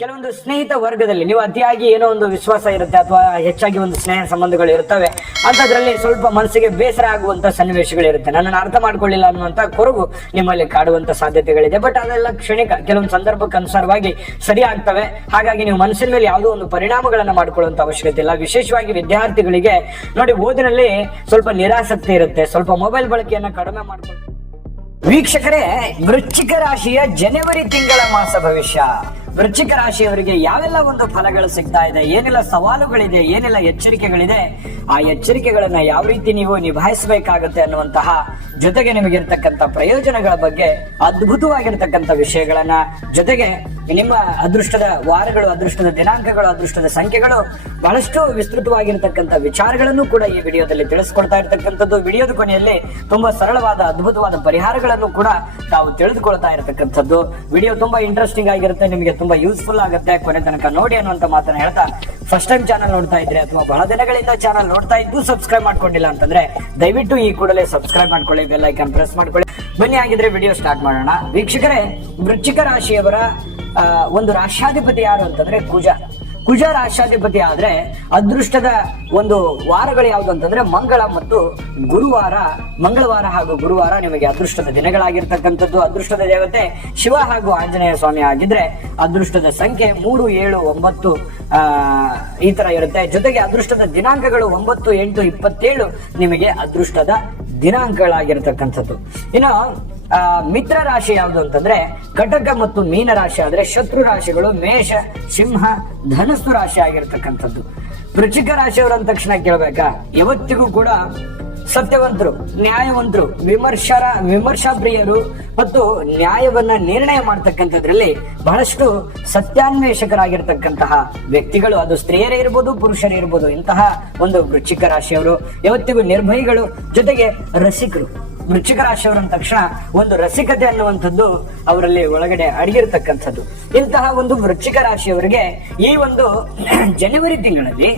ಕೆಲವೊಂದು ಸ್ನೇಹಿತ ವರ್ಗದಲ್ಲಿ ನೀವು ಅತಿಯಾಗಿ ಏನೋ ಒಂದು ವಿಶ್ವಾಸ ಇರುತ್ತೆ ಅಥವಾ ಹೆಚ್ಚಾಗಿ ಒಂದು ಸ್ನೇಹ ಸಂಬಂಧಗಳು ಇರ್ತವೆ. ಅಂತದ್ರಲ್ಲಿ ಸ್ವಲ್ಪ ಮನಸ್ಸಿಗೆ ಬೇಸರ ಆಗುವಂತ ಸನ್ನಿವೇಶಗಳಿರುತ್ತೆ. ನನ್ನನ್ನು ಅರ್ಥ ಮಾಡ್ಕೊಳ್ಳಿಲ್ಲ ಅನ್ನುವಂತ ಕೊರಗು ನಿಮ್ಮಲ್ಲಿ ಕಾಡುವಂತ ಸಾಧ್ಯತೆಗಳಿದೆ. ಬಟ್ ಅದೆಲ್ಲ ಕ್ಷಣಿಕ, ಕೆಲವೊಂದು ಸಂದರ್ಭಕ್ಕೆ ಅನುಸಾರವಾಗಿ ಸರಿ ಆಗ್ತವೆ. ಹಾಗಾಗಿ ನೀವು ಮನಸ್ಸಿನ ಮೇಲೆ ಯಾವುದೋ ಒಂದು ಪರಿಣಾಮಗಳನ್ನ ಮಾಡ್ಕೊಳ್ಳುವಂತ ಅವಶ್ಯಕತೆ ಇಲ್ಲ. ವಿಶೇಷವಾಗಿ ವಿದ್ಯಾರ್ಥಿಗಳಿಗೆ ನೋಡಿ, ಓದಿನಲ್ಲಿ ಸ್ವಲ್ಪ ನಿರಾಸಕ್ತಿ ಇರುತ್ತೆ. ಸ್ವಲ್ಪ ಮೊಬೈಲ್ ಬಳಕೆಯನ್ನ ಕಡಿಮೆ ಮಾಡ್ಕೊಂಡು. ವೀಕ್ಷಕರೇ, ವೃಶ್ಚಿಕ ರಾಶಿಯ ಜನವರಿ ತಿಂಗಳ ಮಾಸ ಭವಿಷ್ಯ. ವೃಶ್ಚಿಕ ರಾಶಿಯವರಿಗೆ ಯಾವೆಲ್ಲ ಒಂದು ಫಲಗಳು ಸಿಗ್ತಾ ಇದೆ, ಏನೆಲ್ಲ ಸವಾಲುಗಳಿದೆ, ಏನೆಲ್ಲ ಎಚ್ಚರಿಕೆಗಳಿದೆ, ಆ ಎಚ್ಚರಿಕೆಗಳನ್ನ ಯಾವ ರೀತಿ ನೀವು ನಿಭಾಯಿಸಬೇಕಾಗುತ್ತೆ ಅನ್ನುವಂತಹ, ಜೊತೆಗೆ ನಿಮಗಿರ್ತಕ್ಕಂಥ ಪ್ರಯೋಜನಗಳ ಬಗ್ಗೆ ಅದ್ಭುತವಾಗಿರ್ತಕ್ಕಂಥ ವಿಷಯಗಳನ್ನ, ಜೊತೆಗೆ ನಿಮ್ಮ ಅದೃಷ್ಟದ ವಾರಗಳು, ಅದೃಷ್ಟದ ದಿನಾಂಕಗಳು, ಅದೃಷ್ಟದ ಸಂಖ್ಯೆಗಳು, ಬಹಳಷ್ಟು ವಿಸ್ತೃತವಾಗಿರ್ತಕ್ಕಂಥ ವಿಚಾರಗಳನ್ನು ಕೂಡ ಈ ವಿಡಿಯೋದಲ್ಲಿ ತಿಳಿಸ್ಕೊಡ್ತಾ ಇರ್ತಕ್ಕಂಥದ್ದು. ವಿಡಿಯೋದ ಕೊನೆಯಲ್ಲಿ ತುಂಬಾ ಸರಳವಾದ ಅದ್ಭುತವಾದ ಪರಿಹಾರಗಳನ್ನು ಕೂಡ ತಾವು ತಿಳಿದುಕೊಳ್ತಾ ಇರತಕ್ಕಂಥದ್ದು. ವಿಡಿಯೋ ತುಂಬಾ ಇಂಟ್ರೆಸ್ಟಿಂಗ್ ಆಗಿರುತ್ತೆ, ನಿಮಗೆ ತುಂಬಾ ಯೂಸ್ಫುಲ್ ಆಗುತ್ತೆ. ಕೊನೆ ತನಕ ನೋಡಿ ಅನ್ನುವಂತ ಮಾತನ್ನ ಹೇಳ್ತಾ, ಫಸ್ಟ್ ಟೈಮ್ ಚಾನಲ್ ನೋಡ್ತಾ ಇದ್ರೆ ಅಥವಾ ಬಹಳ ದಿನಗಳಿಂದ ಚಾನಲ್ ನೋಡ್ತಾ ಇದ್ದು ಸಬ್ಸ್ಕ್ರೈಬ್ ಮಾಡ್ಕೊಂಡಿಲ್ಲ ಅಂತಂದ್ರೆ ದಯವಿಟ್ಟು ಈ ಕೂಡಲೇ ಸಬ್ಸ್ಕ್ರೈಬ್ ಮಾಡ್ಕೊಳ್ಳಿ, ಬೆಲ್ ಐಕಾನ್ ಪ್ರೆಸ್ ಮಾಡ್ಕೊಳ್ಳಿ. ಬನ್ನಿ ಆಗಿದ್ರೆ ವಿಡಿಯೋ ಸ್ಟಾರ್ಟ್ ಮಾಡೋಣ. ವೀಕ್ಷಕರೇ, ವೃಶ್ಚಿಕ ರಾಶಿಯವರ ಒಂದು ರಾಷ್ಟ್ರಾಧಿಪತಿ ಯಾರು ಅಂತಂದ್ರೆ ಕುಜ. ಕುಜ ರಾಷ್ಟ್ರಾಧಿಪತಿ ಆದ್ರೆ ಅದೃಷ್ಟದ ಒಂದು ವಾರಗಳು ಯಾವುದು ಅಂತಂದ್ರೆ ಮಂಗಳ ಮತ್ತು ಗುರುವಾರ. ಮಂಗಳವಾರ ಹಾಗೂ ಗುರುವಾರ ನಿಮಗೆ ಅದೃಷ್ಟದ ದಿನಗಳಾಗಿರ್ತಕ್ಕಂಥದ್ದು. ಅದೃಷ್ಟದ ದೇವತೆ ಶಿವ ಹಾಗೂ ಆಂಜನೇಯ ಸ್ವಾಮಿ ಆಗಿದ್ರೆ ಅದೃಷ್ಟದ ಸಂಖ್ಯೆ 3, 7, 9 ಈ ತರ ಇರುತ್ತೆ. ಜೊತೆಗೆ ಅದೃಷ್ಟದ ದಿನಾಂಕಗಳು 9, 8, 27 ನಿಮಗೆ ಅದೃಷ್ಟದ ದಿನಾಂಕಗಳಾಗಿರ್ತಕ್ಕಂಥದ್ದು. ಇನ್ನು ಮಿತ್ರ ರಾಶಿ ಯಾವುದು ಅಂತಂದ್ರೆ ಕಟಕ ಮತ್ತು ಮೀನ ರಾಶಿ ಆದ್ರೆ ಶತ್ರು ರಾಶಿಗಳು ಮೇಷ, ಸಿಂಹ, ಧನಸ್ಸು ರಾಶಿ ಆಗಿರ್ತಕ್ಕಂಥದ್ದು. ವೃಶ್ಚಿಕ ರಾಶಿಯವರು ಅಂದ ತಕ್ಷಣ ಕೇಳಬೇಕಾ, ಯಾವತ್ತಿಗೂ ಕೂಡ ಸತ್ಯವಂತರು, ನ್ಯಾಯವಂತರು, ವಿಮರ್ಶಾ ಪ್ರಿಯರು ಮತ್ತು ನ್ಯಾಯವನ್ನ ನಿರ್ಣಯ ಮಾಡ್ತಕ್ಕಂಥದ್ರಲ್ಲಿ ಬಹಳಷ್ಟು ಸತ್ಯಾನ್ವೇಷಕರಾಗಿರ್ತಕ್ಕಂತಹ ವ್ಯಕ್ತಿಗಳು. ಅದು ಸ್ತ್ರೀಯರೇ ಇರ್ಬೋದು, ಪುರುಷರೇ ಇರ್ಬೋದು. ಇಂತಹ ಒಂದು ವೃಶ್ಚಿಕ ರಾಶಿಯವರು ಯಾವತ್ತಿಗೂ ನಿರ್ಭಯಿಗಳು, ಜೊತೆಗೆ ರಸಿಕರು. ವೃಶ್ಚಿಕ ರಾಶಿಯವರ ತಕ್ಷಣ ಒಂದು ರಸಿಕತೆ ಅನ್ನುವಂಥದ್ದು ಅವರಲ್ಲಿ ಒಳಗಡೆ ಅಡಗಿರ್ತಕ್ಕಂಥದ್ದು. ಇಂತಹ ಒಂದು ವೃಶ್ಚಿಕ ರಾಶಿಯವರಿಗೆ ಈ ಒಂದು ಜನವರಿ ತಿಂಗಳಲ್ಲಿ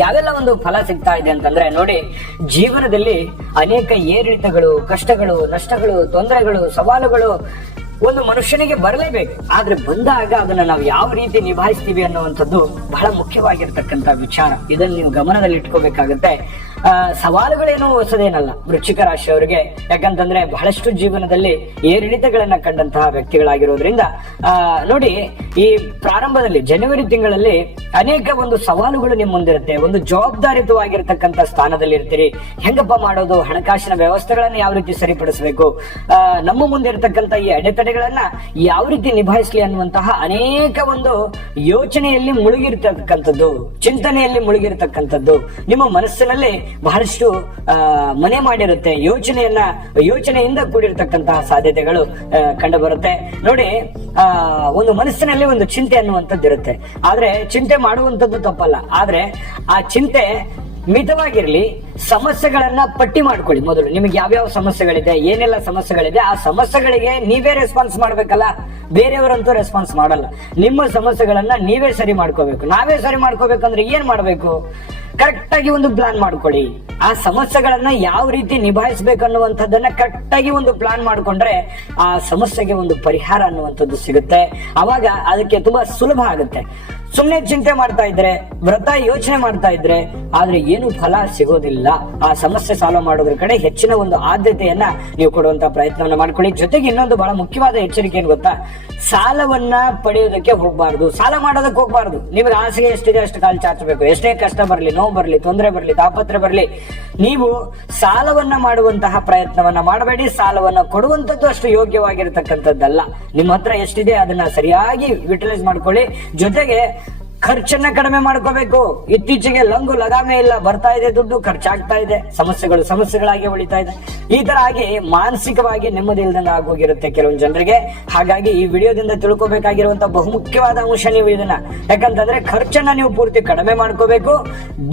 ಯಾವೆಲ್ಲ ಒಂದು ಫಲ ಸಿಗ್ತಾ ಇದೆ ಅಂತಂದ್ರೆ ನೋಡಿ, ಜೀವನದಲ್ಲಿ ಅನೇಕ ಏರಿಳಿತಗಳು, ಕಷ್ಟಗಳು, ನಷ್ಟಗಳು, ತೊಂದರೆಗಳು, ಸವಾಲುಗಳು ಒಂದು ಮನುಷ್ಯನಿಗೆ ಬರಲೇಬೇಕು. ಆದ್ರೆ ಬಂದಾಗ ಅದನ್ನ ನಾವು ಯಾವ ರೀತಿ ನಿಭಾಯಿಸ್ತೀವಿ ಅನ್ನುವಂಥದ್ದು ಬಹಳ ಮುಖ್ಯವಾಗಿರ್ತಕ್ಕಂಥ ವಿಚಾರ. ಇದನ್ನು ನೀವು ಗಮನದಲ್ಲಿ ಇಟ್ಕೋಬೇಕಾಗುತ್ತೆ. ಸವಾಲುಗಳೇನು ಹೊಸದೇನಲ್ಲ ವೃಶ್ಚಿಕ ರಾಶಿಯವರಿಗೆ. ಯಾಕಂತಂದ್ರೆ ಬಹಳಷ್ಟು ಜೀವನದಲ್ಲಿ ಏರಿಳಿತಗಳನ್ನ ಕಂಡಂತಹ ವ್ಯಕ್ತಿಗಳಾಗಿರೋದ್ರಿಂದ ನೋಡಿ, ಈ ಪ್ರಾರಂಭದಲ್ಲಿ ಜನವರಿ ತಿಂಗಳಲ್ಲಿ ಅನೇಕ ಒಂದು ಸವಾಲುಗಳು ನಿಮ್ಮ ಮುಂದಿರುತ್ತೆ. ಒಂದು ಜವಾಬ್ದಾರಿತವಾಗಿರ್ತಕ್ಕಂಥ ಸ್ಥಾನದಲ್ಲಿ ಇರ್ತೀರಿ. ಹೆಂಗಪ್ಪ ಮಾಡೋದು, ಹಣಕಾಸಿನ ವ್ಯವಸ್ಥೆಗಳನ್ನ ಯಾವ ರೀತಿ ಸರಿಪಡಿಸಬೇಕು, ನಮ್ಮ ಮುಂದೆ ಇರತಕ್ಕಂಥ ಈ ಅಡೆತಡೆಗಳನ್ನ ಯಾವ ರೀತಿ ನಿಭಾಯಿಸಲಿ ಅನ್ನುವಂತಹ ಅನೇಕ ಒಂದು ಯೋಚನೆಯಲ್ಲಿ ಮುಳುಗಿರ್ತಕ್ಕಂಥದ್ದು, ಚಿಂತನೆಯಲ್ಲಿ ಮುಳುಗಿರ್ತಕ್ಕಂಥದ್ದು ನಿಮ್ಮ ಮನಸ್ಸಿನಲ್ಲಿ ಬಹಳಷ್ಟು ಮನೆ ಮಾಡಿರುತ್ತೆ. ಯೋಚನೆಯಿಂದ ಕೂಡಿರ್ತಕ್ಕಂತಹ ಸಾಧ್ಯತೆಗಳು ಕಂಡು ಬರುತ್ತೆ. ನೋಡಿ, ಒಂದು ಮನಸ್ಸಿನಲ್ಲಿ ಒಂದು ಚಿಂತೆ ಅನ್ನುವಂಥದ್ದು ಇರುತ್ತೆ. ಆದ್ರೆ ಚಿಂತೆ ಮಾಡುವಂಥದ್ದು ತಪ್ಪಲ್ಲ, ಆದ್ರೆ ಆ ಚಿಂತೆ ಮಿತವಾಗಿರ್ಲಿ. ಸಮಸ್ಯೆಗಳನ್ನ ಪಟ್ಟಿ ಮಾಡ್ಕೊಳ್ಳಿ. ಮೊದಲು ನಿಮಗೆ ಯಾವ್ಯಾವ ಸಮಸ್ಯೆಗಳಿದೆ, ಏನೆಲ್ಲ ಸಮಸ್ಯೆಗಳಿದೆ, ಆ ಸಮಸ್ಯೆಗಳಿಗೆ ನೀವೇ ರೆಸ್ಪಾನ್ಸ್ ಮಾಡ್ಬೇಕಲ್ಲ, ಬೇರೆಯವರಂತೂ ರೆಸ್ಪಾನ್ಸ್ ಮಾಡಲ್ಲ. ನಿಮ್ಮ ಸಮಸ್ಯೆಗಳನ್ನ ನೀವೇ ಸರಿ ಮಾಡ್ಕೋಬೇಕು. ನಾವೇ ಸರಿ ಮಾಡ್ಕೋಬೇಕಂದ್ರೆ ಏನ್ ಮಾಡ್ಬೇಕು, ಕರೆಕ್ಟ್ ಆಗಿ ಒಂದು ಪ್ಲಾನ್ ಮಾಡ್ಕೊಳ್ಳಿ. ಆ ಸಮಸ್ಯೆಗಳನ್ನ ಯಾವ ರೀತಿ ನಿಭಾಯಿಸಬೇಕು ಅನ್ನುವಂಥದ್ದನ್ನ ಕರೆಕ್ಟ್ ಆಗಿ ಒಂದು ಪ್ಲಾನ್ ಮಾಡ್ಕೊಂಡ್ರೆ ಆ ಸಮಸ್ಯೆಗೆ ಒಂದು ಪರಿಹಾರ ಅನ್ನುವಂಥದ್ದು ಸಿಗುತ್ತೆ. ಅವಾಗ ಅದಕ್ಕೆ ತುಂಬಾ ಸುಲಭ ಆಗುತ್ತೆ. ಸುಮ್ನೆ ಚಿಂತೆ ಮಾಡ್ತಾ ಇದ್ರೆ, ವ್ರತ ಯೋಚನೆ ಮಾಡ್ತಾ ಇದ್ರೆ ಆದ್ರೆ ಏನು ಫಲ ಸಿಗೋದಿಲ್ಲ. ಆ ಸಮಸ್ಯೆ ಸಾಲ್ವ್ ಮಾಡೋದ್ರ ಕಡೆ ಹೆಚ್ಚಿನ ಒಂದು ಆದ್ಯತೆಯನ್ನ ನೀವು ಕೊಡುವಂತ ಪ್ರಯತ್ನವನ್ನ ಮಾಡ್ಕೊಳ್ಳಿ. ಜೊತೆಗೆ ಇನ್ನೊಂದು ಬಹಳ ಮುಖ್ಯವಾದ ಎಚ್ಚರಿಕೆ ಏನ್ ಗೊತ್ತಾ, ಸಾಲವನ್ನ ಪಡೆಯೋದಕ್ಕೆ ಹೋಗ್ಬಾರ್ದು, ಸಾಲ ಮಾಡೋದಕ್ಕೆ ಹೋಗ್ಬಾರ್ದು. ನಿಮ್ಗೆ ಆಸೆ ಎಷ್ಟಿದೆ ಅಷ್ಟು ಕಾಲು ಚಾಚಬೇಕು. ಎಷ್ಟೇ ಕಷ್ಟ ಬರ್ಲಿ, ನೋವು ಬರ್ಲಿ, ತೊಂದರೆ ಬರ್ಲಿ, ತಾಪತ್ರೆ ಬರ್ಲಿ, ನೀವು ಸಾಲವನ್ನ ಮಾಡುವಂತಹ ಪ್ರಯತ್ನವನ್ನ ಮಾಡಬೇಡಿ. ಸಾಲವನ್ನ ಕೊಡುವಂತದ್ದು ಅಷ್ಟು ಯೋಗ್ಯವಾಗಿರತಕ್ಕಂಥದ್ದಲ್ಲ. ನಿಮ್ಮ ಹತ್ರ ಎಷ್ಟಿದೆ ಅದನ್ನ ಸರಿಯಾಗಿ ಯುಟಿಲೈಸ್ ಮಾಡ್ಕೊಳ್ಳಿ. ಜೊತೆಗೆ ಖರ್ಚನ್ನ ಕಡಿಮೆ ಮಾಡ್ಕೋಬೇಕು. ಇತ್ತೀಚೆಗೆ ಲಂಗು ಲಗಾಮೆ ಇಲ್ಲ, ಬರ್ತಾ ಇದೆ ದುಡ್ಡು, ಖರ್ಚಾಗ್ತಾ ಇದೆ, ಸಮಸ್ಯೆಗಳಾಗಿ ಉಳಿತಾ ಇದೆ. ಈ ತರ ಆಗಿ ಮಾನಸಿಕವಾಗಿ ನೆಮ್ಮದಿ ಇಲ್ದಂಗ ಆಗೋಗಿರುತ್ತೆ ಕೆಲವೊಂದು ಜನರಿಗೆ. ಹಾಗಾಗಿ ಈ ವಿಡಿಯೋದಿಂದ ತಿಳ್ಕೊಬೇಕಾಗಿರುವಂತ ಬಹುಮುಖ್ಯವಾದ ಅಂಶ ನೀವು ಇದನ್ನ, ಯಾಕಂತಂದ್ರೆ ಖರ್ಚನ್ನ ನೀವು ಪೂರ್ತಿ ಕಡಿಮೆ ಮಾಡ್ಕೋಬೇಕು.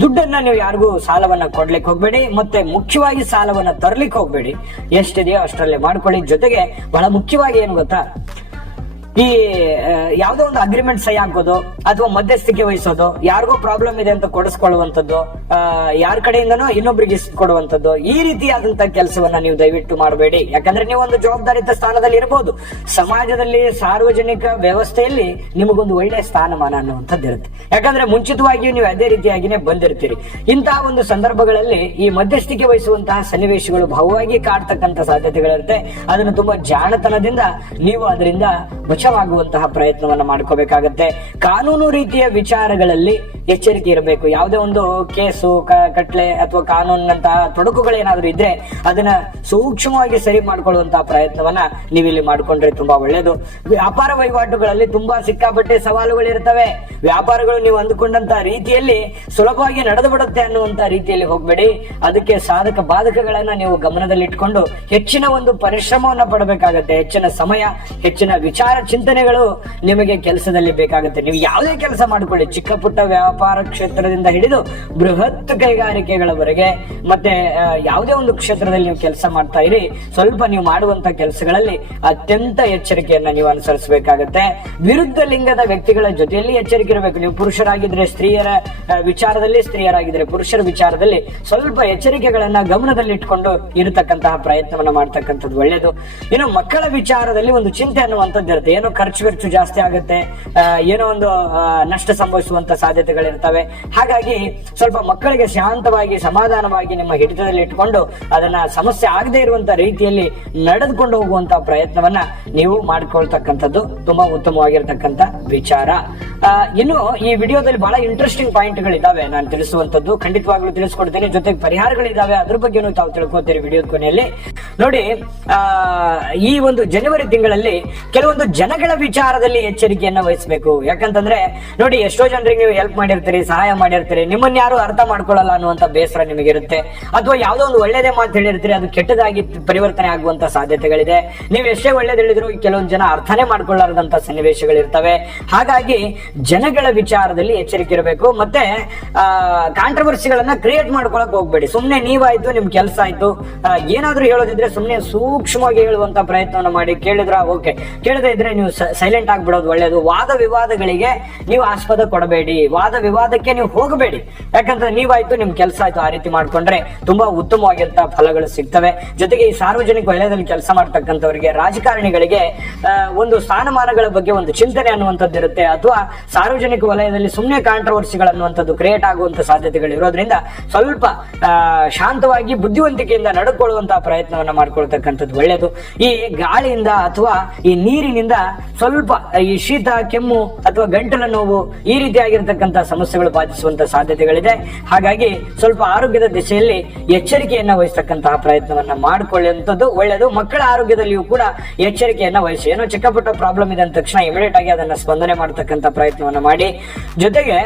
ದುಡ್ಡನ್ನ ನೀವು ಯಾರಿಗೂ ಸಾಲವನ್ನ ಕೊಡ್ಲಿಕ್ಕೆ ಹೋಗ್ಬೇಡಿ, ಮತ್ತೆ ಮುಖ್ಯವಾಗಿ ಸಾಲವನ್ನ ತರ್ಲಿಕ್ಕೆ ಹೋಗ್ಬೇಡಿ. ಎಷ್ಟಿದೆಯೋ ಅಷ್ಟರಲ್ಲೇ ಮಾಡ್ಕೊಳ್ಳಿ. ಜೊತೆಗೆ ಬಹಳ ಮುಖ್ಯವಾಗಿ ಏನು ಗೊತ್ತಾ, ಈ ಯಾವ್ದೋ ಒಂದು ಅಗ್ರಿಮೆಂಟ್ ಸಹಿ ಹಾಕೋದು ಅಥವಾ ಮಧ್ಯಸ್ಥಿಕೆ ವಹಿಸೋದು, ಯಾರಿಗೋ ಪ್ರಾಬ್ಲಮ್ ಇದೆ ಅಂತ ಕೊಡಿಸ್ಕೊಳ್ಳುವಂಥದ್ದು, ಯಾರ ಕಡೆಯಿಂದನೋ ಇನ್ನೊಬ್ರಿಗೆ ಕೊಡುವಂಥದ್ದು, ಈ ರೀತಿಯಾದಂತಹ ಕೆಲಸವನ್ನ ನೀವು ದಯವಿಟ್ಟು ಮಾಡಬೇಡಿ. ಯಾಕಂದ್ರೆ ನೀವು ಒಂದು ಜವಾಬ್ದಾರಿತ ಸ್ಥಾನದಲ್ಲಿ ಇರಬಹುದು, ಸಮಾಜದಲ್ಲಿ ಸಾರ್ವಜನಿಕ ವ್ಯವಸ್ಥೆಯಲ್ಲಿ ನಿಮಗೊಂದು ಒಳ್ಳೆಯ ಸ್ಥಾನಮಾನ ಅನ್ನುವಂಥದ್ದು ಇರುತ್ತೆ. ಯಾಕಂದ್ರೆ ಮುಂಚಿತವಾಗಿಯೂ ನೀವು ಅದೇ ರೀತಿಯಾಗಿನೇ ಬಂದಿರ್ತೀರಿ. ಇಂತಹ ಒಂದು ಸಂದರ್ಭಗಳಲ್ಲಿ ಈ ಮಧ್ಯಸ್ಥಿಕೆ ವಹಿಸುವಂತಹ ಸನ್ನಿವೇಶಗಳು ಬಹುವಾಗಿ ಕಾಡ್ತಕ್ಕಂಥ ಸಾಧ್ಯತೆಗಳಿರುತ್ತೆ. ಅದನ್ನು ತುಂಬಾ ಜಾಣತನದಿಂದ ನೀವು ಅದರಿಂದ ಬಚಾವಾಗುವಂತಹ ಪ್ರಯತ್ನವನ್ನ ಮಾಡ್ಕೋಬೇಕಾಗತ್ತೆ. ಕಾನೂನು ರೀತಿಯ ವಿಚಾರಗಳಲ್ಲಿ ಎಚ್ಚರಿಕೆ ಇರಬೇಕು. ಯಾವುದೇ ಒಂದು ಕೇಸು ಕಟ್ಲೆ ಅಥವಾ ಕಾನೂನಿನಂತಹ ತೊಡಕುಗಳೇನಾದ್ರೂ ಇದ್ರೆ ಅದನ್ನ ಸೂಕ್ಷ್ಮವಾಗಿ ಸರಿ ಮಾಡ್ಕೊಳ್ಳುವಂತಹ ಪ್ರಯತ್ನವನ್ನ ನೀವಿಲ್ಲಿ ಮಾಡ್ಕೊಂಡ್ರೆ ತುಂಬಾ ಒಳ್ಳೇದು. ವ್ಯಾಪಾರ ವಹಿವಾಟುಗಳಲ್ಲಿ ತುಂಬಾ ಸಿಕ್ಕಾಪಟ್ಟೆ ಸವಾಲುಗಳು ಇರ್ತವೆ. ವ್ಯಾಪಾರಗಳು ನೀವು ಅಂದುಕೊಂಡಂತಹ ರೀತಿಯಲ್ಲಿ ಸುಲಭವಾಗಿ ನಡೆದು ಬಿಡುತ್ತೆ ಅನ್ನುವಂತ ರೀತಿಯಲ್ಲಿ ಹೋಗ್ಬೇಡಿ. ಅದಕ್ಕೆ ಸಾಧಕ ಬಾಧಕಗಳನ್ನ ನೀವು ಗಮನದಲ್ಲಿಟ್ಕೊಂಡು ಹೆಚ್ಚಿನ ಒಂದು ಪರಿಶ್ರಮವನ್ನ ಪಡಬೇಕಾಗತ್ತೆ. ಹೆಚ್ಚಿನ ಸಮಯ, ಹೆಚ್ಚಿನ ವಿಚಾರ ಚಿಂತನೆಗಳು ನಿಮಗೆ ಕೆಲಸದಲ್ಲಿ ಬೇಕಾಗುತ್ತೆ. ನೀವು ಯಾವುದೇ ಕೆಲಸ ಮಾಡ್ಕೊಳ್ಳಿ, ಚಿಕ್ಕ ಪುಟ್ಟ ವ್ಯಾಪಾರ ಕ್ಷೇತ್ರದಿಂದ ಹಿಡಿದು ಬೃಹತ್ ಕೈಗಾರಿಕೆಗಳವರೆಗೆ, ಮತ್ತೆ ಯಾವುದೇ ಒಂದು ಕ್ಷೇತ್ರದಲ್ಲಿ ನೀವು ಕೆಲಸ ಮಾಡ್ತಾ ಇರಿ, ಸ್ವಲ್ಪ ನೀವು ಮಾಡುವಂತ ಕೆಲಸಗಳಲ್ಲಿ ಅತ್ಯಂತ ಎಚ್ಚರಿಕೆಯನ್ನ ನೀವು ಅನುಸರಿಸಬೇಕಾಗತ್ತೆ. ವಿರುದ್ಧ ಲಿಂಗದ ವ್ಯಕ್ತಿಗಳ ಜೊತೆಯಲ್ಲಿ ಎಚ್ಚರಿಕೆ ಇರಬೇಕು. ನೀವು ಪುರುಷರಾಗಿದ್ರೆ ಸ್ತ್ರೀಯರ ವಿಚಾರದಲ್ಲಿ, ಸ್ತ್ರೀಯರಾಗಿದ್ರೆ ಪುರುಷರ ವಿಚಾರದಲ್ಲಿ ಸ್ವಲ್ಪ ಎಚ್ಚರಿಕೆಗಳನ್ನ ಗಮನದಲ್ಲಿ ಇಟ್ಕೊಂಡು ಇರತಕ್ಕಂತಹ ಪ್ರಯತ್ನವನ್ನ ಮಾಡ್ತಕ್ಕಂಥದ್ದು ಒಳ್ಳೇದು. ಇನ್ನು ಮಕ್ಕಳ ವಿಚಾರದಲ್ಲಿ ಒಂದು ಚಿಂತೆ ಅನ್ನುವಂಥದ್ದು ಇರುತ್ತೆ. ಏನೋ ಖರ್ಚು ಜಾಸ್ತಿ ಆಗುತ್ತೆ, ಏನೋ ಒಂದು ನಷ್ಟ ಸಂಭವಿಸುವಂತ ಸಾಧ್ಯತೆಗಳಿರ್ತವೆ. ಹಾಗಾಗಿ ಸ್ವಲ್ಪ ಮಕ್ಕಳಿಗೆ ಶಾಂತವಾಗಿ ಸಮಾಧಾನವಾಗಿ ನಿಮ್ಮ ಹಿಡಿತದಲ್ಲಿ ಇಟ್ಕೊಂಡು ಅದನ್ನ ಸಮಸ್ಯೆ ಆಗದೆ ಇರುವಂತ ರೀತಿಯಲ್ಲಿ ನಡೆದುಕೊಂಡು ಹೋಗುವಂತ ಪ್ರಯತ್ನವನ್ನ ನೀವು ಮಾಡ್ಕೊಳ್ತಕ್ಕಂಥದ್ದು ತುಂಬಾ ಉತ್ತಮವಾಗಿರ್ತಕ್ಕಂಥ ವಿಚಾರ. ಇನ್ನು ಈ ವಿಡಿಯೋದಲ್ಲಿ ಬಹಳ ಇಂಟ್ರೆಸ್ಟಿಂಗ್ ಪಾಯಿಂಟ್ಗಳಿದಾವೆ ನಾನು ತಿಳಿಸುವಂತದ್ದು, ಖಂಡಿತವಾಗ್ಲೂ ತಿಳಿಸ್ಕೊಡ್ತೇನೆ. ಜೊತೆಗೆ ಪರಿಹಾರಗಳಿದಾವೆ, ಅದ್ರ ಬಗ್ಗೆನೂ ತಾವು ತಿಳ್ಕೊತೀರಿ ವಿಡಿಯೋದ ಕೊನೆಯಲ್ಲಿ. ನೋಡಿ, ಈ ಒಂದು ಜನವರಿ ತಿಂಗಳಲ್ಲಿ ಕೆಲವೊಂದು ಜನಗಳ ವಿಚಾರದಲ್ಲಿ ಎಚ್ಚರಿಕೆಯನ್ನ ವಹಿಸಬೇಕು. ಯಾಕಂತಂದ್ರೆ ನೋಡಿ, ಎಷ್ಟೋ ಜನರಿಗೆ ನೀವು ಹೆಲ್ಪ್ ಮಾಡಿರ್ತೀರಿ, ಸಹಾಯ ಮಾಡಿರ್ತೀರಿ, ನಿಮ್ಮನ್ನ ಯಾರು ಅರ್ಥ ಮಾಡ್ಕೊಳ್ಳಲ್ಲ ಅನ್ನುವಂತ ಬೇಸರ ನಿಮಗಿರುತ್ತೆ. ಅಥವಾ ಯಾವುದೋ ಒಂದು ಒಳ್ಳೇದೇ ಮಾತು ಹೇಳಿರ್ತೀರಿ, ಅದು ಕೆಟ್ಟದಾಗಿ ಪರಿವರ್ತನೆ ಆಗುವಂತ ಸಾಧ್ಯತೆಗಳಿದೆ. ನೀವು ಎಷ್ಟೇ ಒಳ್ಳೇದು ಹೇಳಿದ್ರು ಕೆಲವೊಂದು ಜನ ಅರ್ಥನೇ ಮಾಡ್ಕೊಳ್ಳಾರದಂತ ಸನ್ನಿವೇಶಗಳಿರ್ತವೆ. ಹಾಗಾಗಿ ಜನಗಳ ವಿಚಾರದಲ್ಲಿ ಎಚ್ಚರಿಕೆ ಇರಬೇಕು. ಮತ್ತೆ ಕಾಂಟ್ರವರ್ಸಿಗಳನ್ನ ಕ್ರಿಯೇಟ್ ಮಾಡ್ಕೊಳಕ್ ಹೋಗ್ಬೇಡಿ. ಸುಮ್ನೆ ನೀವಾಯ್ತು, ನಿಮ್ ಕೆಲಸ ಆಯ್ತು, ಏನಾದ್ರೂ ಹೇಳೋದಿದ್ರೆ ಸುಮ್ನೆ ಸೂಕ್ಷ್ಮವಾಗಿ ಹೇಳುವಂತ ಪ್ರಯತ್ನವನ್ನು ಮಾಡಿ. ಕೇಳಿದ್ರ ಓಕೆ, ಕೇಳದೇ ಇದ್ರೆ ನೀವು ಸೈಲೆಂಟ್ ಆಗ್ಬಿಡೋದು ಒಳ್ಳೇದು. ವಾದ ವಿವಾದಗಳಿಗೆ ನೀವು ಆಸ್ಪದ ಕೊಡಬೇಡಿ, ವಾದ ವಿವಾದಕ್ಕೆ ನೀವು ಹೋಗಬೇಡಿ. ಯಾಕಂದ್ರೆ ನೀವಾಯ್ತು, ನಿಮ್ ಕೆಲಸ ಆಯ್ತು, ಆ ರೀತಿ ಮಾಡ್ಕೊಂಡ್ರೆ ತುಂಬಾ ಉತ್ತಮವಾಗಿರುವಂತಹ ಫಲಗಳು ಸಿಗ್ತವೆ. ಜೊತೆಗೆ ಈ ಸಾರ್ವಜನಿಕ ವಲಯದಲ್ಲಿ ಕೆಲಸ ಮಾಡ್ತಕ್ಕಂಥವರಿಗೆ, ರಾಜಕಾರಣಿಗಳಿಗೆ ಒಂದು ಸ್ಥಾನಮಾನಗಳ ಬಗ್ಗೆ ಒಂದು ಚಿಂತನೆ ಅನ್ನುವಂಥದ್ದು ಇರುತ್ತೆ. ಅಥವಾ ಸಾರ್ವಜನಿಕ ವಲಯದಲ್ಲಿ ಸುಮ್ಮನೆ ಕಾಂಟ್ರವರ್ಸಿಗಳನ್ನುವಂಥದ್ದು ಕ್ರಿಯೇಟ್ ಆಗುವಂತ ಸಾಧ್ಯತೆಗಳು ಇರೋದ್ರಿಂದ ಸ್ವಲ್ಪ ಶಾಂತವಾಗಿ ಬುದ್ಧಿವಂತಿಕೆಯಿಂದ ನಡ್ಕೊಳ್ಳುವಂತಹ ಪ್ರಯತ್ನವನ್ನ ಮಾಡ್ಕೊಳ್ತಕ್ಕಂಥದ್ದು ಒಳ್ಳೆಯದು. ಈ ಗಾಳಿಯಿಂದ ಅಥವಾ ಈ ನೀರಿನಿಂದ ಸ್ವಲ್ಪ ಈ ಶೀತ, ಕೆಮ್ಮು ಅಥವಾ ಗಂಟಲ ನೋವು ಈ ರೀತಿಯಾಗಿರ್ತಕ್ಕಂಥ ಸಮಸ್ಯೆಗಳು ಬಾಧಿಸುವಂತ ಸಾಧ್ಯತೆಗಳಿದೆ. ಹಾಗಾಗಿ ಸ್ವಲ್ಪ ಆರೋಗ್ಯದ ದಿಶೆಯಲ್ಲಿ ಎಚ್ಚರಿಕೆಯನ್ನ ವಹಿಸತಕ್ಕಂತಹ ಪ್ರಯತ್ನವನ್ನ ಮಾಡಿಕೊಳ್ಳುವಂಥದ್ದು ಒಳ್ಳೆಯದು. ಮಕ್ಕಳ ಆರೋಗ್ಯದಲ್ಲಿಯೂ ಕೂಡ ಎಚ್ಚರಿಕೆಯನ್ನ ವಹಿಸಿ. ಏನೋ ಚಿಕ್ಕ ಪುಟ್ಟ ಪ್ರಾಬ್ಲಮ್ ಇದೆ ಅಂದ ತಕ್ಷಣ ಇಮಿಡಿಯೇಟ್ ಆಗಿ ಅದನ್ನ ಸ್ಪಂದನೆ ಮಾಡತಕ್ಕಂಥ ಪ್ರಯತ್ನವನ್ನ ಮಾಡಿ. ಜೊತೆಗೆ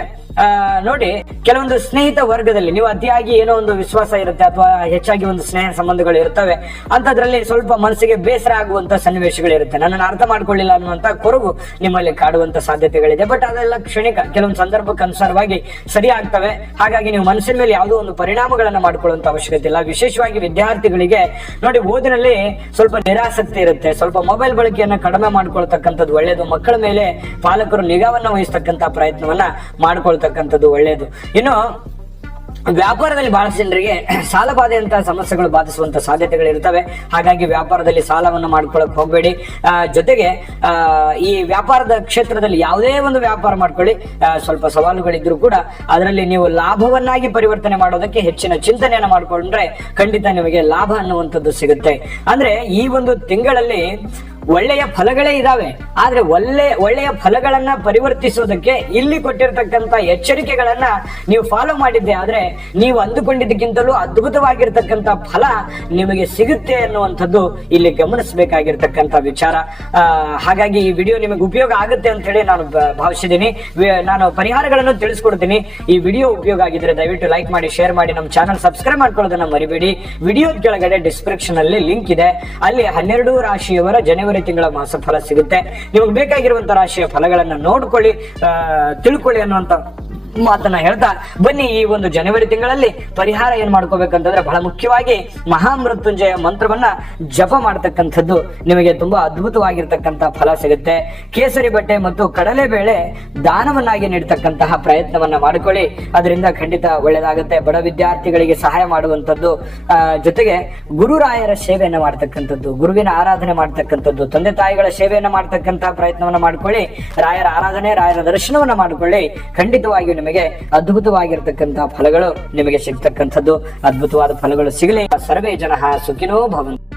ನೋಡಿ, ಕೆಲವೊಂದು ಸ್ನೇಹಿತ ವರ್ಗದಲ್ಲಿ ನೀವು ಅತಿಯಾಗಿ ಏನೋ ಒಂದು ವಿಶ್ವಾಸ ಇರುತ್ತೆ ಅಥವಾ ಹೆಚ್ಚಾಗಿ ಒಂದು ಸ್ನೇಹ ಸಂಬಂಧಗಳು ಇರ್ತವೆ. ಅಂತದ್ರಲ್ಲಿ ಸ್ವಲ್ಪ ಮನಸ್ಸಿಗೆ ಬೇಸರ ಆಗುವಂತ ಸನ್ನಿವೇಶಗಳಿರುತ್ತೆ. ನನ್ನನ್ನು ಅರ್ಥ ಮಾಡ್ಕೊಳ್ಳಿಲ್ಲ ಅನ್ನುವಂತ ಕೊರಗು ನಿಮ್ಮಲ್ಲಿ ಕಾಡುವಂತ ಸಾಧ್ಯತೆಗಳಿದೆ. ಬಟ್ ಅದೆಲ್ಲ ಕ್ಷಣಿಕ, ಕೆಲವೊಂದು ಸಂದರ್ಭಕ್ಕೆ ಅನುಸಾರವಾಗಿ ಸರಿ ಆಗ್ತವೆ. ಹಾಗಾಗಿ ನೀವು ಮನಸ್ಸಿನ ಮೇಲೆ ಯಾವುದೋ ಒಂದು ಪರಿಣಾಮಗಳನ್ನ ಮಾಡ್ಕೊಳ್ಳುವಂತ ಅವಶ್ಯಕತೆ ಇಲ್ಲ. ವಿಶೇಷವಾಗಿ ವಿದ್ಯಾರ್ಥಿಗಳಿಗೆ ನೋಡಿ, ಓದಿನಲ್ಲಿ ಸ್ವಲ್ಪ ನಿರಾಸಕ್ತಿ ಇರುತ್ತೆ. ಸ್ವಲ್ಪ ಮೊಬೈಲ್ ಬಳಕೆಯನ್ನ ಕಡಿಮೆ ಮಾಡ್ಕೊಳ್ತಕ್ಕಂಥದ್ದು ಒಳ್ಳೆಯದು. ಮಕ್ಕಳ ಮೇಲೆ ಪಾಲಕರು ನಿಗಾವನ್ನ ವಹಿಸ್ತಕ್ಕಂಥ ಪ್ರಯತ್ನವನ್ನ ಮಾಡ್ಕೊಳ್ತಕ್ಕಂಥದ್ದು ಒಳ್ಳೆಯದು. ಇನ್ನು ವ್ಯಾಪಾರದಲ್ಲಿ ಬಹಳಷ್ಟು ಜನರಿಗೆ ಸಾಲ ಬಾಧೆಯಂತಹ ಸಮಸ್ಯೆಗಳು ಬಾಧಿಸುವಂತ ಸಾಧ್ಯತೆಗಳು ಇರ್ತವೆ. ಹಾಗಾಗಿ ವ್ಯಾಪಾರದಲ್ಲಿ ಸಾಲವನ್ನು ಮಾಡ್ಕೊಳಕ್ ಹೋಗಬೇಡಿ. ಜೊತೆಗೆ ಈ ವ್ಯಾಪಾರದ ಕ್ಷೇತ್ರದಲ್ಲಿ ಯಾವುದೇ ಒಂದು ವ್ಯಾಪಾರ ಮಾಡ್ಕೊಳ್ಳಿ, ಸ್ವಲ್ಪ ಸವಾಲುಗಳಿದ್ರು ಕೂಡ ಅದರಲ್ಲಿ ನೀವು ಲಾಭವನ್ನಾಗಿ ಪರಿವರ್ತನೆ ಮಾಡೋದಕ್ಕೆ ಹೆಚ್ಚಿನ ಚಿಂತನೆಯನ್ನು ಮಾಡ್ಕೊಂಡ್ರೆ ಖಂಡಿತ ನಿಮಗೆ ಲಾಭ ಅನ್ನುವಂಥದ್ದು ಸಿಗುತ್ತೆ. ಅಂದ್ರೆ ಈ ಒಂದು ತಿಂಗಳಲ್ಲಿ ಒಳ್ಳೆಯ ಫಲಗಳೇ ಇದಾವೆ. ಆದ್ರೆ ಒಳ್ಳೆಯ ಫಲಗಳನ್ನ ಪರಿವರ್ತಿಸೋದಕ್ಕೆ ಇಲ್ಲಿ ಕೊಟ್ಟಿರ್ತಕ್ಕಂಥ ಎಚ್ಚರಿಕೆಗಳನ್ನ ನೀವು ಫಾಲೋ ಮಾಡಿದ್ದೆ ಆದ್ರೆ ನೀವು ಅಂದುಕೊಂಡಿದ್ದಕ್ಕಿಂತಲೂ ಅದ್ಭುತವಾಗಿರ್ತಕ್ಕಂಥ ಫಲ ನಿಮಗೆ ಸಿಗುತ್ತೆ ಅನ್ನುವಂಥದ್ದು ಇಲ್ಲಿ ಗಮನಿಸಬೇಕಾಗಿರ್ತಕ್ಕಂಥ ವಿಚಾರ. ಹಾಗಾಗಿ ಈ ವಿಡಿಯೋ ನಿಮಗೆ ಉಪಯೋಗ ಆಗುತ್ತೆ ಅಂತ ಹೇಳಿ ನಾನು ಭಾವಿಸಿದ್ದೀನಿ. ನಾನು ಪರಿಹಾರಗಳನ್ನು ತಿಳಿಸ್ಕೊಡ್ತೀನಿ. ಈ ವಿಡಿಯೋ ಉಪಯೋಗ ಆಗಿದ್ರೆ ದಯವಿಟ್ಟು ಲೈಕ್ ಮಾಡಿ, ಶೇರ್ ಮಾಡಿ, ನಮ್ಮ ಚಾನಲ್ ಸಬ್ಸ್ಕ್ರೈಬ್ ಮಾಡ್ಕೊಳ್ಳೋದನ್ನ ಮರಿಬೇಡಿ. ವಿಡಿಯೋದ ಕೆಳಗಡೆ ಡಿಸ್ಕ್ರಿಪ್ಷನ್ ಅಲ್ಲಿ ಲಿಂಕ್ ಇದೆ, ಅಲ್ಲಿ 12 ರಾಶಿಯವರ ಜನವರಿ ತಿಂಗಳ ಮಾಸ ಫಲ ಸಿಗುತ್ತೆ. ನಿಮಗೆ ಬೇಕಾಗಿರುವಂತಹ ರಾಶಿಯ ಫಲಗಳನ್ನ ನೋಡ್ಕೊಳ್ಳಿ, ತಿಳ್ಕೊಳ್ಳಿ ಅನ್ನುವಂತ ಮಾತನ್ನ ಹೇಳ್ತಾ ಬನ್ನಿ, ಈ ಒಂದು ಜನವರಿ ತಿಂಗಳಲ್ಲಿ ಪರಿಹಾರ ಏನ್ ಮಾಡ್ಕೋಬೇಕಂತಂದ್ರೆ ಬಹಳ ಮುಖ್ಯವಾಗಿ ಮಹಾಮೃತ್ಯುಂಜಯ ಮಂತ್ರವನ್ನ ಜಪ ಮಾಡ್ತಕ್ಕಂಥದ್ದು ನಿಮಗೆ ತುಂಬಾ ಅದ್ಭುತವಾಗಿರ್ತಕ್ಕಂಥ ಫಲ ಸಿಗುತ್ತೆ. ಕೇಸರಿ ಬಟ್ಟೆ ಮತ್ತು ಕಡಲೆಬೇಳೆ ದಾನವನ್ನಾಗಿ ನೀಡ್ತಕ್ಕಂತಹ ಪ್ರಯತ್ನವನ್ನ ಮಾಡಿಕೊಳ್ಳಿ, ಅದರಿಂದ ಖಂಡಿತ ಒಳ್ಳೆಯದಾಗುತ್ತೆ. ಬಡ ವಿದ್ಯಾರ್ಥಿಗಳಿಗೆ ಸಹಾಯ ಮಾಡುವಂಥದ್ದು, ಜೊತೆಗೆ ಗುರುರಾಯರ ಸೇವೆಯನ್ನ ಮಾಡ್ತಕ್ಕಂಥದ್ದು, ಗುರುವಿನ ಆರಾಧನೆ ಮಾಡ್ತಕ್ಕಂಥದ್ದು, ತಂದೆ ತಾಯಿಗಳ ಸೇವೆಯನ್ನ ಮಾಡ್ತಕ್ಕಂತಹ ಪ್ರಯತ್ನವನ್ನ ಮಾಡ್ಕೊಳ್ಳಿ. ರಾಯರ ಆರಾಧನೆ, ರಾಯರ ದರ್ಶನವನ್ನ ಮಾಡಿಕೊಳ್ಳಿ. ಖಂಡಿತವಾಗಿಯೂ ನಿಮಗೆ ಅದ್ಭುತವಾಗಿರ್ತಕ್ಕಂತಹ ಫಲಗಳು ನಿಮಗೆ ಸಿಗ್ತಕ್ಕಂಥದ್ದು, ಅದ್ಭುತವಾದ ಫಲಗಳು ಸಿಗಲಿ. ಸರ್ವೇ ಜನಃ ಸುಖಿನೋ ಭವಂತು.